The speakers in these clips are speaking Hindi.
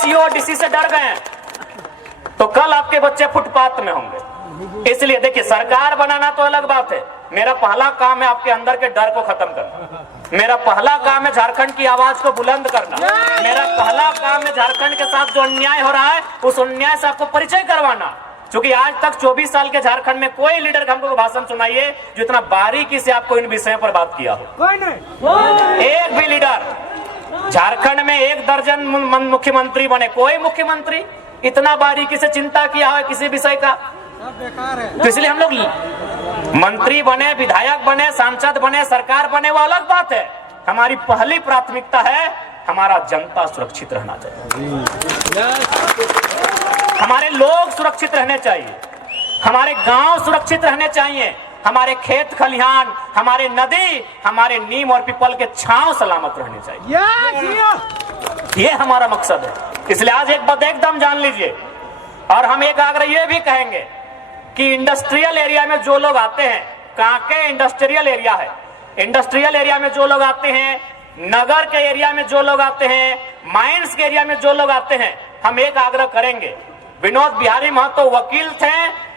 सीओ डीसी से डर गए तो कल आपके बच्चे फुटपाथ में होंगे। इसलिए देखिए, सरकार बनाना तो अलग बात है, मेरा पहला काम है आपके अंदर के डर को खत्म करना। मेरा पहला काम है झारखंड की आवाज को बुलंद करना। मेरा पहला काम है झारखंड के साथ जो अन्याय हो रहा है उस अन्याय से आपको परिचय करवाना। क्योंकि आज तक 24 साल के झारखंड में कोई लीडर हमको भाषण सुनाइए जो इतना बारीकी से आपको इन विषयों पर बात किया हो। कोई नहीं, एक भी लीडर झारखंड में 1 दर्जन मुख्यमंत्री बने, कोई मुख्यमंत्री इतना बारीकी से चिंता किया है किसी विषय का। तो इसलिए हम लोग मंत्री बने, विधायक बने, सांसद बने, सरकार बने, वो अलग बात है। हमारी पहली प्राथमिकता है हमारा जनता सुरक्षित रहना चाहिए, हमारे लोग सुरक्षित रहने चाहिए, हमारे गांव सुरक्षित रहने चाहिए, हमारे खेत खलिहान, हमारे नदी, हमारे नीम और पीपल के छांव सलामत रहने चाहिए। ये हमारा मकसद है। इसलिए आज एक बात एकदम जान लीजिए, और हम एक आग्रह ये भी कहेंगे कि इंडस्ट्रियल एरिया में जो लोग आते हैं, कांके इंडस्ट्रियल एरिया है, इंडस्ट्रियल एरिया में जो लोग आते हैं, नगर के एरिया में जो लोग आते हैं, माइंस के एरिया में जो लोग आते हैं, हम एक आग्रह करेंगे। विनोद बिहारी महतो वकील थे,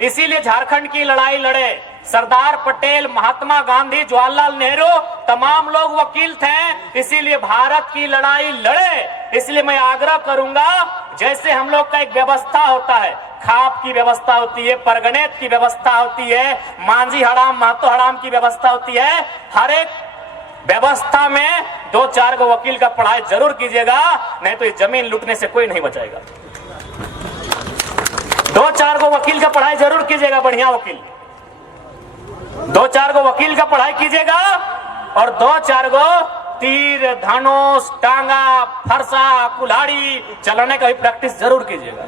इसीलिए झारखंड की लड़ाई लड़े। सरदार पटेल, महात्मा गांधी, जवाहरलाल नेहरू, तमाम लोग वकील थे, इसीलिए भारत की लड़ाई लड़े। इसलिए मैं आग्रह करूंगा, जैसे हम लोग का एक व्यवस्था होता है, खाप की व्यवस्था होती है, परगनेत की व्यवस्था होती है, मांझी हड़ाम, महतो हड़ाम की व्यवस्था होती है, हर एक व्यवस्था में 2-4 गो वकील का पढ़ाई जरूर कीजिएगा, नहीं तो ये जमीन लूटने से कोई नहीं बचाएगा। 2-4 गो वकील का पढ़ाई जरूर कीजिएगा, बढ़िया वकील, 2-4 गो वकील का पढ़ाई कीजिएगा, और 2-4 गो तीर, धनुष, टांगा, फरसा, कुल्हाड़ी चलाने का भी प्रैक्टिस जरूर कीजिएगा।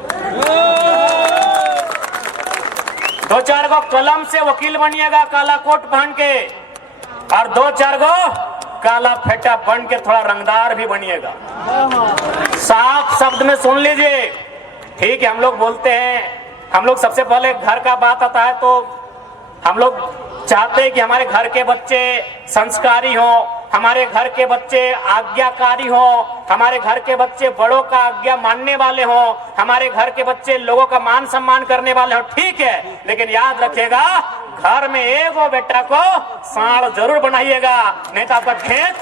2-4 गो कलम से वकील बनिएगा, काला कोट पहन के, और 2-4 गो काला फेटा बन के थोड़ा रंगदार भी बनिएगा। साफ शब्द में सुन लीजिए, ठीक है। हम लोग बोलते हैं, हम लोग सबसे पहले घर का बात आता है तो हम लोग चाहते हैं कि हमारे घर के बच्चे संस्कारी हों, हमारे घर के बच्चे आज्ञाकारी हों, हमारे घर के बच्चे बड़ों का आज्ञा मानने वाले हों, हमारे घर के बच्चे लोगों का मान सम्मान करने वाले हों, ठीक है। लेकिन याद रखिएगा, घर में एक बेटा को सांड जरूर बनाइएगा, नहीं तो आपका खेत,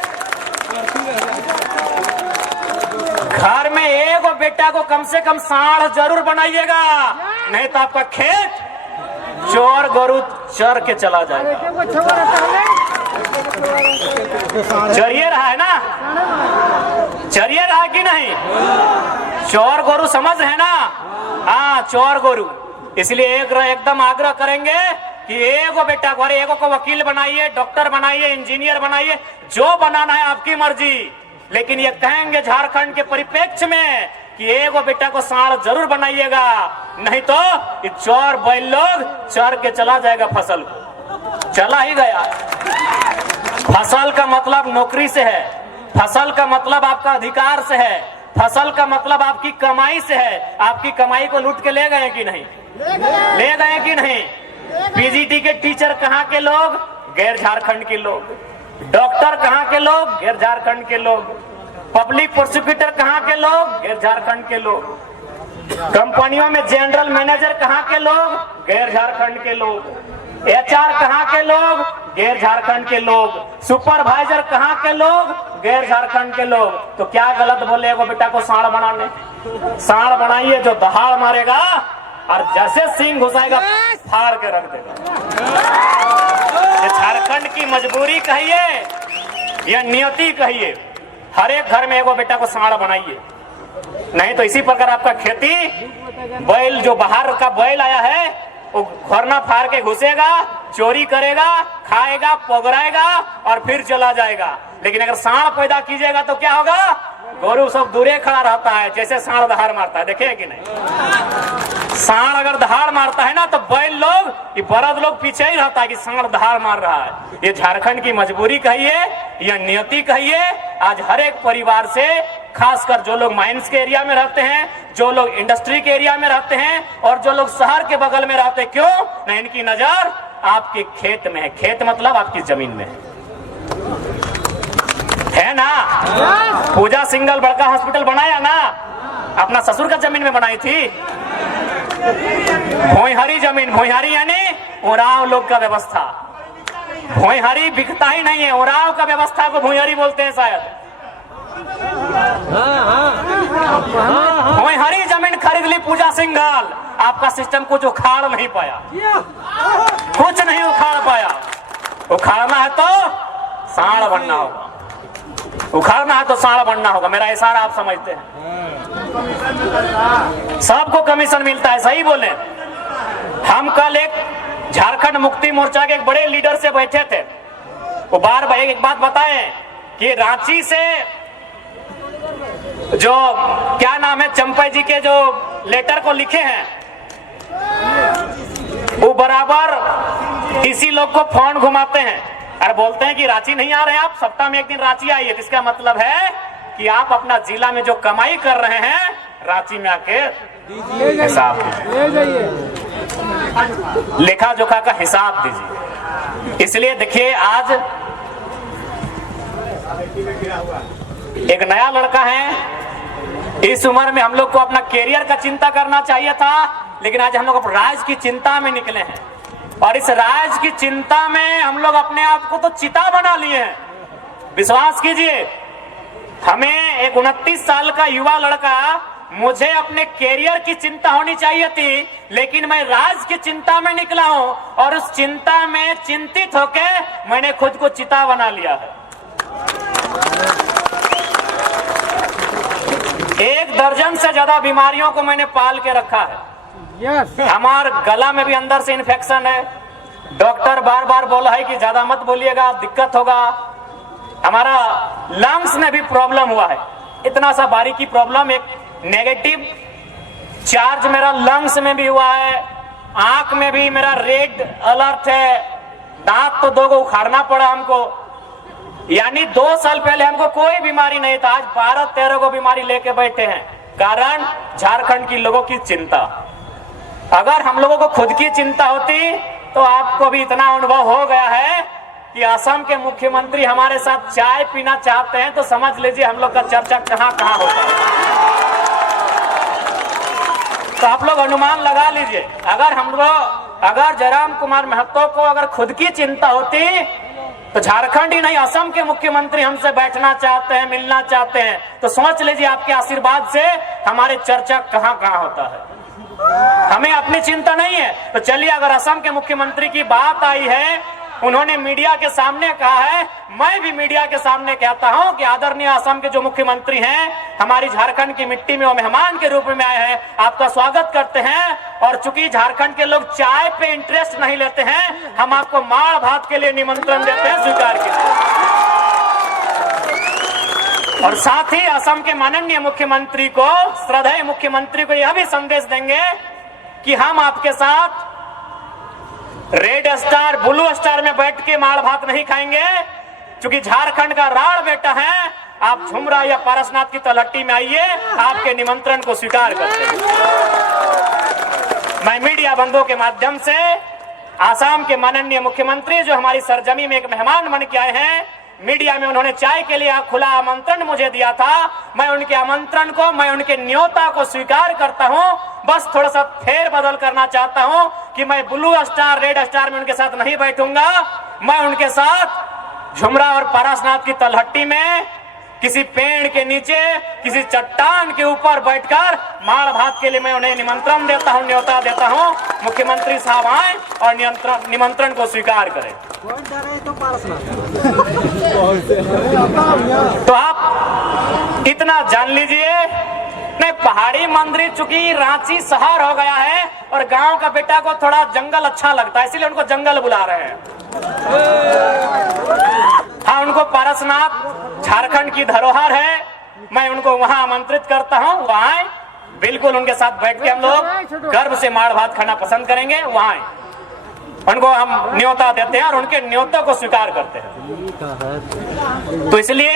घर में एक बेटा को कम से कम सांड जरूर बनाइएगा, नहीं तो आपका खेत चोर गोरू चर के चला जाएगा। चरिए रहा है ना, चरिए रहा कि नहीं? चोर गोरू समझ है ना? हाँ, चोर गोरू। इसलिए एकदम आग्रह करेंगे कि एगो बेटा को, अरे एगो को वकील बनाइए, डॉक्टर बनाइए, इंजीनियर बनाइए, जो बनाना है आपकी मर्जी, लेकिन ये कहेंगे झारखंड के परिप्रेक्ष्य में कि एगो बेटा को सांड जरूर बनाइएगा, नहीं तो ये चोर बैल लोग चर के चला जाएगा फसल को। चला ही गया। फसल का मतलब नौकरी से है, फसल का मतलब आपका अधिकार से है, फसल का मतलब आपकी कमाई से है। आपकी कमाई को लूट के ले गए कि नहीं? ले गए कि नहीं? पीजीटी के टीचर कहाँ के लोग? गैर झारखंड के लोग। डॉक्टर कहाँ के लोग? गैर झारखंड के लोग। पब्लिक प्रोसिक्यूटर कहाँ के लोग? गैर झारखंड के लोग। कंपनियों में जनरल मैनेजर कहाँ के लोग? गैर झारखंड के लोग। एचआर कहाँ के लोग? गैर झारखंड के लोग। सुपरवाइजर कहाँ के लोग? गैर झारखंड के लोग। तो क्या गलत बोले वो बेटा को सांड बनाने? सांड बनाइए जो दहाड़ मारेगा और जैसे सिंह घुसाएगा फाड़ के रख देगा। ये झारखंड की मजबूरी कहिए या नियति कहिए, हर एक घर में एगो बेटा को सांड बनाइए, नहीं तो इसी प्रकार आपका खेती, बैल जो बाहर का बैल आया है वो घरना फाड़ के घुसेगा, चोरी करेगा, खाएगा, पोगराएगा और फिर चला जाएगा। लेकिन अगर सांड पैदा कीजिएगा तो क्या होगा? गोरू सब दूरे खड़ा रहता है, जैसे सांड दहाड़ मारता है, देखे कि नहीं? सांड अगर दहाड़ मारता है ना तो बैल लोग, ये बरद लोग पीछे ही रहता है कि सांड दहाड़ मार रहा है। ये झारखंड की मजबूरी कहिए या नियति कहिए, आज हर एक परिवार से, खासकर जो लोग माइंस के एरिया में रहते हैं, जो लोग इंडस्ट्री के एरिया में रहते हैं और जो लोग शहर के बगल में रहते हैं, क्यों ना इनकी नजर आपके खेत में है। खेत मतलब आपकी जमीन में है ना? पूजा सिंगल बड़का हॉस्पिटल बनाया ना, अपना ससुर का जमीन में बनाई थी? भोईहरी जमीन, भोईहरी यानी उरांव लोग का व्यवस्था। भोईहरी बिकता ही नहीं है, उरांव का व्यवस्था को भोईहरी बोलते हैं शायद। भोईहरी जमीन खरीद ली पूजा सिंघल, आपका सिस्टम कुछ उखाड़ नहीं पाया, कुछ नहीं उखाड़ पाया। उखाड़ना है तो सांड बनना होगा, उखाड़ना है तो सांड बनना होगा। मेरा इशारा आप समझते हैं। सबको कमीशन मिलता है, सही बोले। हम कल एक झारखंड मुक्ति मोर्चा के एक बड़े लीडर से बैठे थे, वो बार बार एक बात बताए कि रांची से जो क्या नाम है चंपा जी के जो लेटर को लिखे हैं, वो बराबर इसी लोग को फोन घुमाते हैं और बोलते हैं कि रांची नहीं आ रहे हैं आप, सप्ताह में एक दिन रांची आइए। इसका मतलब है कि आप अपना जिला में जो कमाई कर रहे हैं रांची में आके हिसाब लेखा जोखा का हिसाब दीजिए। इसलिए देखिए, आज एक नया लड़का है, इस उम्र में हम लोग को अपना कैरियर का चिंता करना चाहिए था, लेकिन आज हम लोग राज की चिंता में निकले हैं और इस राज की चिंता में हम लोग अपने आप को तो चिता बना लिए हैं। विश्वास कीजिए, हमें एक 29 साल का युवा लड़का, मुझे अपने कैरियर की चिंता होनी चाहिए थी, लेकिन मैं राज की चिंता में निकला हूं और उस चिंता में चिंतित होके मैंने खुद को चिता बना लिया है। 1 दर्जन से ज्यादा बीमारियों को मैंने पाल के रखा है। हमारे गला में भी अंदर से इन्फेक्शन है, डॉक्टर बार बार बोला है कि ज्यादा मत बोलिएगा, दिक्कत होगा। हमारा लंग्स में भी प्रॉब्लम हुआ है, इतना सा बारीकी प्रॉब्लम, एक नेगेटिव चार्ज मेरा लंग्स में भी हुआ है, आंख में भी मेरा रेड अलर्ट है, दांत तो 2 को उखाड़ना पड़ा हमको। यानी 2 साल पहले हमको कोई बीमारी नहीं था, आज 12-13 को बीमारी लेके बैठे हैं। कारण झारखंड की लोगों की चिंता। अगर हम लोगों को खुद की चिंता होती तो आपको भी इतना अनुभव हो गया है कि असम के मुख्यमंत्री हमारे साथ चाय पीना चाहते हैं तो समझ लीजिए हम लोग का चर्चा कहां कहां होता है। तो आप लोग अनुमान लगा लीजिए, अगर जयराम कुमार महतो को अगर खुद की चिंता होती तो झारखंड ही नहीं, असम के मुख्यमंत्री हमसे बैठना चाहते हैं, मिलना चाहते हैं। तो सोच लीजिए आपके आशीर्वाद से हमारे चर्चा कहां कहां होता है। हमें अपनी चिंता नहीं है। तो चलिए, अगर असम के मुख्यमंत्री की बात आई है, उन्होंने मीडिया के सामने कहा है, मैं भी मीडिया के सामने कहता हूं कि आदरणीय असम के जो मुख्यमंत्री हैं, हमारी झारखंड की मिट्टी में वो मेहमान के रूप में आए हैं, आपका स्वागत करते हैं। और चूंकि झारखंड के लोग चाय पे इंटरेस्ट नहीं लेते हैं, हम आपको माड़ भात के लिए निमंत्रण देते हैं, स्वीकार कीजिए। और साथ ही असम के माननीय मुख्यमंत्री को, श्रद्धेय मुख्यमंत्री को यह भी संदेश देंगे कि हम आपके साथ रेड स्टार, ब्लू स्टार में बैठ के माड़ भात नहीं खाएंगे, क्योंकि झारखंड का राड़ बेटा है। आप झुमरा या पारसनाथ की तलहटी में आइए, आपके निमंत्रण को स्वीकार करते हैं। मैं मीडिया बंधुओं के माध्यम से आसाम के माननीय मुख्यमंत्री जो हमारी सरजमी में एक मेहमान बन के आए हैं, मीडिया में उन्होंने चाय के लिए खुला आमंत्रण मुझे दिया था, मैं उनके आमंत्रण को, मैं उनके न्योता को स्वीकार करता हूं। बस थोड़ा सा फेर बदल करना चाहता हूं कि मैं ब्लू स्टार, रेड स्टार में उनके साथ नहीं बैठूंगा। मैं उनके साथ झुमरा और पारसनाथ की तलहटी में किसी पेड़ के नीचे, किसी चट्टान के ऊपर बैठकर माड़ भात के लिए मैं उन्हें निमंत्रण देता हूं, न्योता देता हूं। मुख्यमंत्री साहब आए और निमंत्रण को स्वीकार करें। तो आप इतना जान लीजिए, नहीं, पहाड़ी मंदिर चूंकि रांची शहर हो गया है और गांव का बेटा को थोड़ा जंगल अच्छा लगता है, इसीलिए उनको जंगल बुला रहे हैं। हाँ, उनको पारसनाथ झारखंड की धरोहर है, मैं उनको वहां आमंत्रित करता हूं, वहां आए, बिल्कुल उनके साथ बैठ के हम लोग गर्व से माड़ भात खाना पसंद करेंगे। वहां आए, उनको हम न्योता देते हैं और उनके न्योता को स्वीकार करते हैं। तो इसलिए